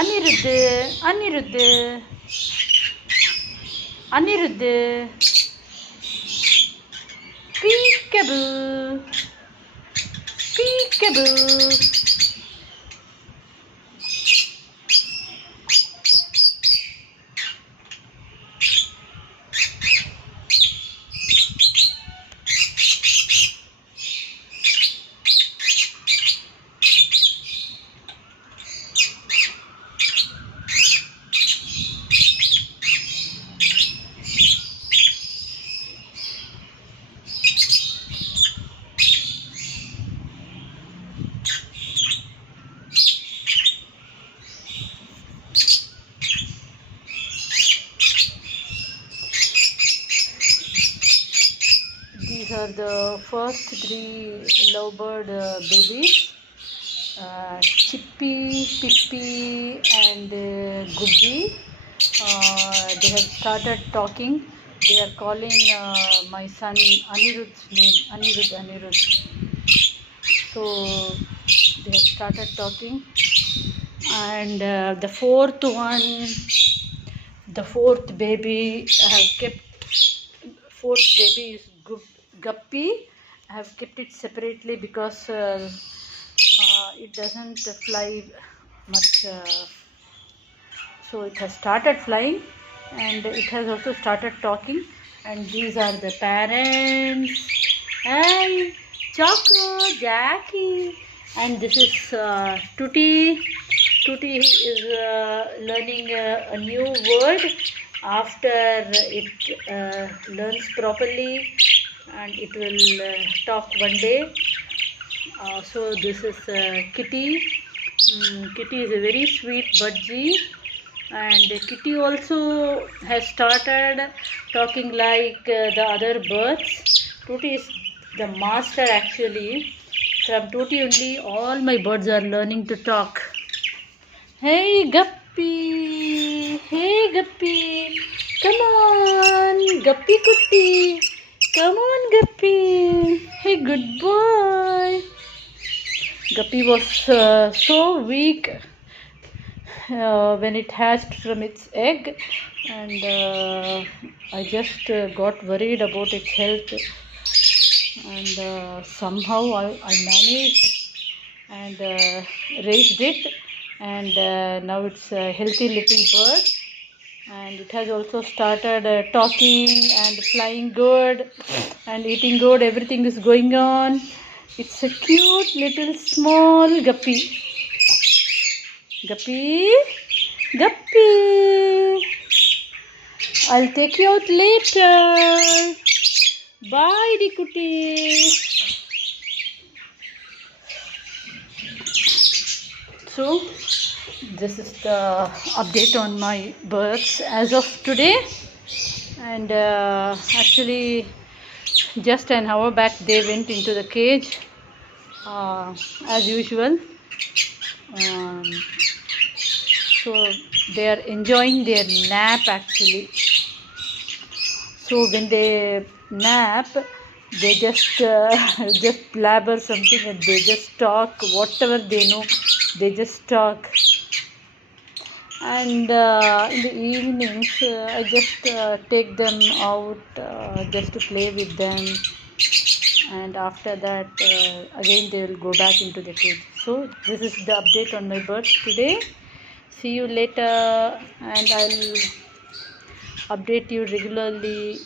Anirudh, Anirudh, Anirudh, peekaboo, peekaboo. These are the first three lovebird babies, Chippy, Pippi and Gubby. They have started talking. They are calling my son Anirudh's name, Anirudh. So they have started talking. And the fourth baby is Guppy. I have kept it separately because it doesn't fly much. So it has started flying and it has also started talking. And these are the parents. Hey, Choco, Jackie. And this is Tutti. Tutti is learning a new word. After it learns properly and it will talk one day. So this is Kitty. Kitty is a very sweet budgie, and Kitty also has started talking like the other birds. Tutti is the master actually. From Tutti only all my birds are learning to talk. Hey Guppy! Hey Guppy! Come on! Guppy Kutti! Come on Guppy! Hey good boy! Guppy was so weak when it hatched from its egg, and I just got worried about its health, and somehow I managed and raised it, and now it's a healthy little bird, and it has also started talking and flying good and eating good. Everything is going on. It's a cute little small guppy. Guppy, Guppy. I'll take you out later. Bye, Dikuti. So, this is the update on my birds as of today. And actually, just an hour back, they went into the cage as usual. So they are enjoying their nap actually. So when they nap, they just blabber something and they just talk whatever they know. They just talk. And in the evenings, I just take them out just to play with them. And after that, again they will go back into the cage. So this is the update on my birds today. See you later, and I'll update you regularly